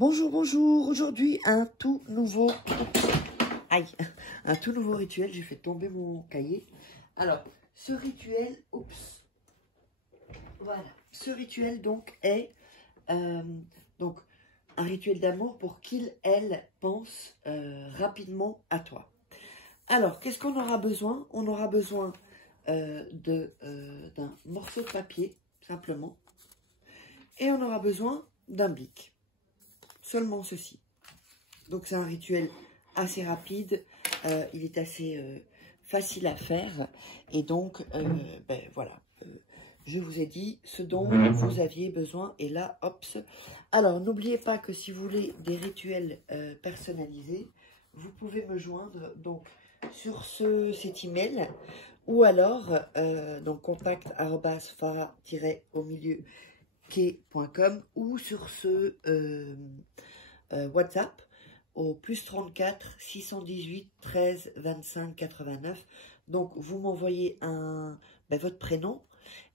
Bonjour, bonjour. Aujourd'hui, un tout nouveau... Aïe, un tout nouveau rituel. J'ai fait tomber mon cahier. Alors, ce rituel... Oups. Voilà. Ce rituel, donc, est... donc, un rituel d'amour pour qu'il, elle, pense rapidement à toi. Alors, qu'est-ce qu'on aura besoin? On aura besoin d'un morceau de papier, simplement. Et on aura besoin d'un bic. Seulement ceci. Donc c'est un rituel assez rapide, il est assez facile à faire. Et donc, voilà, je vous ai dit ce dont vous aviez besoin. Et là, hop. Alors, n'oubliez pas que si vous voulez des rituels personnalisés, vous pouvez me joindre donc sur cet email ou alors donc contact@farah-au-milieu-quai.com ou sur ce WhatsApp au plus 34 618 13 25 89. Donc vous m'envoyez votre prénom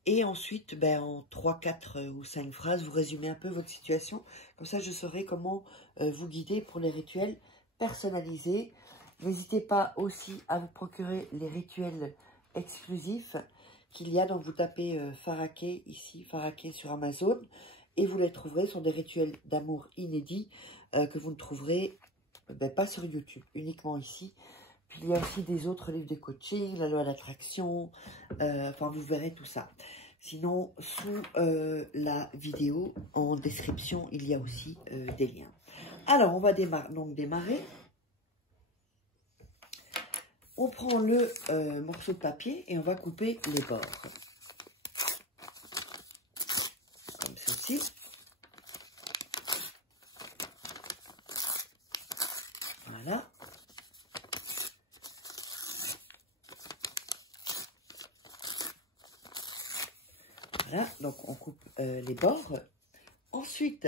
et ensuite en 3, 4 ou 5 phrases vous résumez un peu votre situation. Comme ça je saurai comment vous guider pour les rituels personnalisés. N'hésitez pas aussi à vous procurer les rituels exclusifs qu'il y a. Donc vous tapez Farah Kay ici, Farah Kay sur Amazon, et vous les trouverez. Ce sont des rituels d'amour inédits que vous ne trouverez pas sur YouTube, uniquement ici. Puis il y a aussi des autres livres de coaching, la loi d'attraction, enfin vous verrez tout ça. Sinon, sous la vidéo, en description, il y a aussi des liens. Alors, on va démarrer. On prend le morceau de papier et on va couper les bords. Comme ceci. Voilà. Voilà, donc on coupe les bords. Ensuite,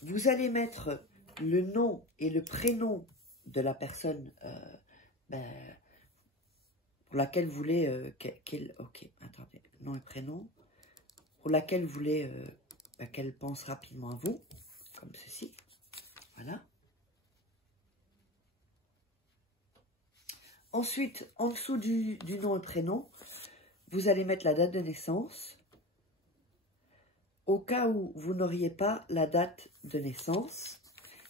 vous allez mettre le nom et le prénom de la personne pour laquelle vous voulez ok, attendez, nom et prénom, pour laquelle vous voulez qu'elle pense rapidement à vous, comme ceci. Voilà. Ensuite, en dessous du nom et prénom, vous allez mettre la date de naissance. Au cas où vous n'auriez pas la date de naissance,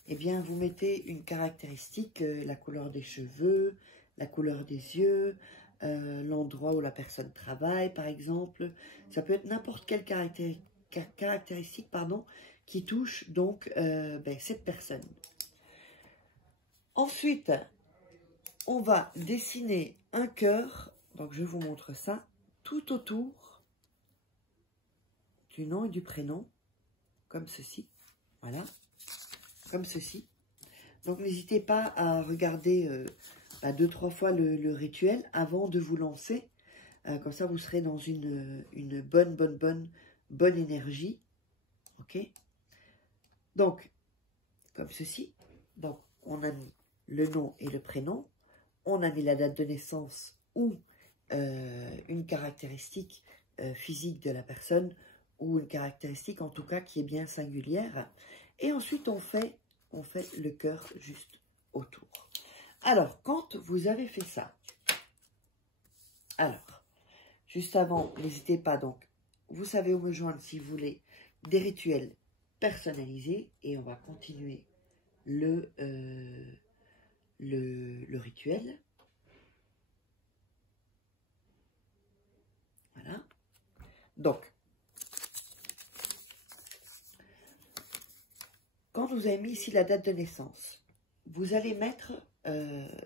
eh bien, vous mettez une caractéristique, la couleur des cheveux, la couleur des yeux, l'endroit où la personne travaille, par exemple. Ça peut être n'importe quelle caractéristique qui touche donc cette personne. Ensuite, on va dessiner un cœur, donc je vous montre ça, tout autour du nom et du prénom, comme ceci, voilà, comme ceci. Donc n'hésitez pas à regarder 2-3 fois le rituel avant de vous lancer, comme ça vous serez dans une bonne énergie, ok. Donc, comme ceci, donc on a mis le nom et le prénom, on a mis la date de naissance ou une caractéristique physique de la personne, ou une caractéristique en tout cas qui est bien singulière. Et ensuite on fait le cœur juste autour. Alors, quand vous avez fait ça, alors, juste avant, n'hésitez pas donc, vous savez où me joindre si vous voulez des rituels personnalisés. Et on va continuer le rituel. Voilà. Donc, quand vous avez mis ici la date de naissance, vous allez mettre,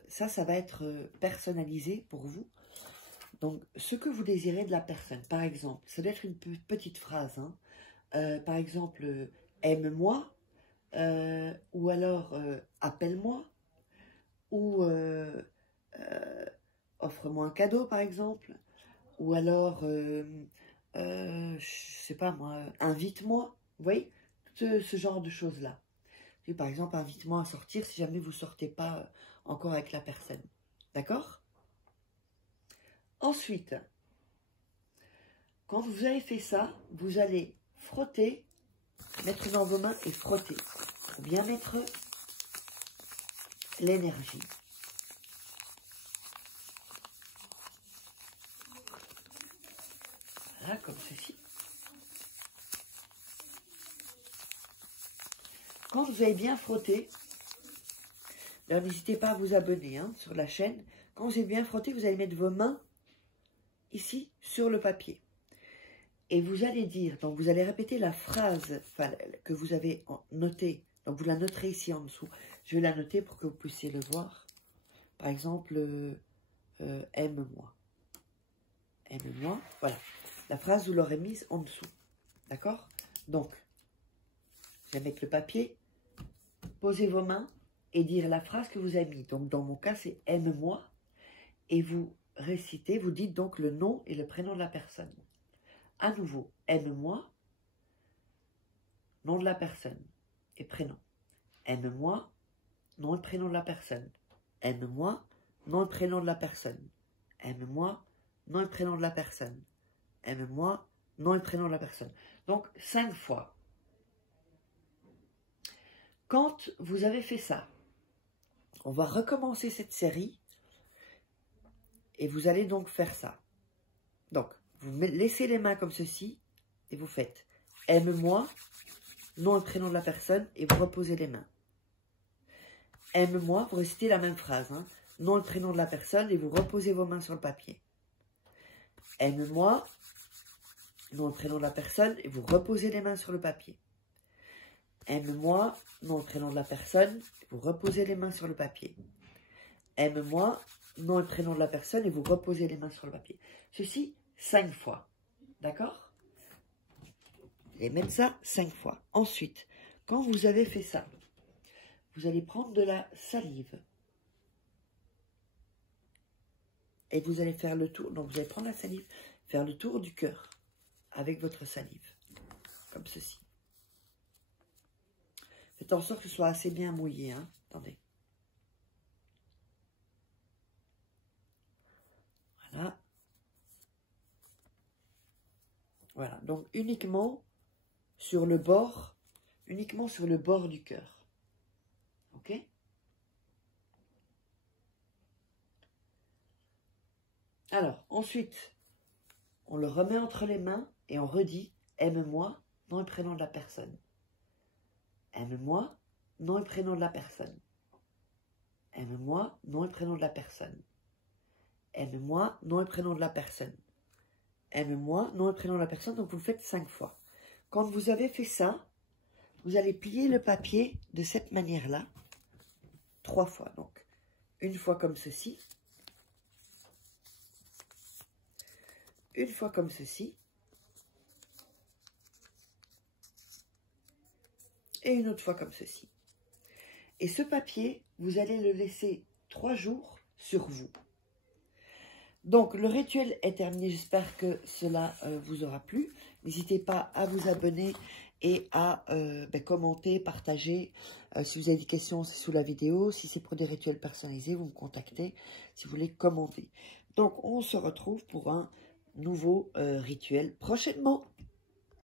ça va être personnalisé pour vous. Donc, ce que vous désirez de la personne. Par exemple, ça doit être une petite phrase. Par exemple, aime-moi, ou alors appelle-moi, ou offre-moi un cadeau, par exemple, ou alors, je sais pas moi, invite-moi. Vous voyez, ce genre de choses-là. Par exemple, invite-moi à sortir si jamais vous ne sortez pas encore avec la personne. D'accord? Ensuite, quand vous avez fait ça, vous allez frotter, mettre dans vos mains et frotter. pour bien mettre l'énergie. Voilà, comme ceci. Quand vous avez bien frotté, alors n'hésitez pas à vous abonner hein, sur la chaîne. Quand vous avez bien frotté, vous allez mettre vos mains ici sur le papier. Et vous allez dire, donc vous allez répéter la phrase que vous avez notée. Donc vous la noterez ici en dessous. Je vais la noter pour que vous puissiez le voir. Par exemple, aime-moi. Aime-moi. Voilà. La phrase, vous l'aurez mise en dessous. D'accord? Donc, je vais mettre le papier. Posez vos mains et dire la phrase que vous avez mis. Donc, dans mon cas, c'est aime-moi. Et vous récitez, vous dites donc le nom et le prénom de la personne. À nouveau, aime-moi, nom de la personne et prénom. Aime-moi, nom et prénom de la personne. Aime-moi, nom et prénom de la personne. Aime-moi, nom et prénom de la personne. Aime-moi, nom et prénom de la personne. Donc, 5 fois. Quand vous avez fait ça, on va recommencer cette série et vous allez donc faire ça. Donc, vous laissez les mains comme ceci et vous faites aime-moi, nom et prénom de la personne et vous reposez les mains. Aime-moi, vous récitez la même phrase, hein, nom et prénom de la personne et vous reposez vos mains sur le papier. Aime-moi, nom et prénom de la personne et vous reposez les mains sur le papier. Aime-moi, nom et prénom de la personne, et vous reposez les mains sur le papier. Aime-moi, nom et prénom de la personne et vous reposez les mains sur le papier. Ceci 5 fois. D'accord? Et même ça 5 fois. Ensuite, quand vous avez fait ça, vous allez prendre de la salive. Et vous allez faire le tour. Donc vous allez prendre la salive, faire le tour du cœur avec votre salive. Comme ceci. Faites en sorte que ce soit assez bien mouillé. Hein. Attendez. Voilà. Voilà. Donc uniquement sur le bord du cœur. Ok? Alors, ensuite, on le remet entre les mains et on redit « Aime-moi, nom et prénom de la personne. Aime-moi, nom et prénom de la personne. Aime-moi, nom et prénom de la personne. Aime-moi, nom et prénom de la personne. Aime-moi, nom et prénom de la personne. » Donc, vous le faites 5 fois. Quand vous avez fait ça, vous allez plier le papier de cette manière-là, 3 fois. Donc, une fois comme ceci, une fois comme ceci, et une autre fois comme ceci. Et ce papier, vous allez le laisser 3 jours sur vous. Donc, le rituel est terminé. J'espère que cela vous aura plu. N'hésitez pas à vous abonner et à commenter, partager. Si vous avez des questions, c'est sous la vidéo. Si c'est pour des rituels personnalisés, vous me contactez si vous voulez commenter. Donc, on se retrouve pour un nouveau rituel prochainement.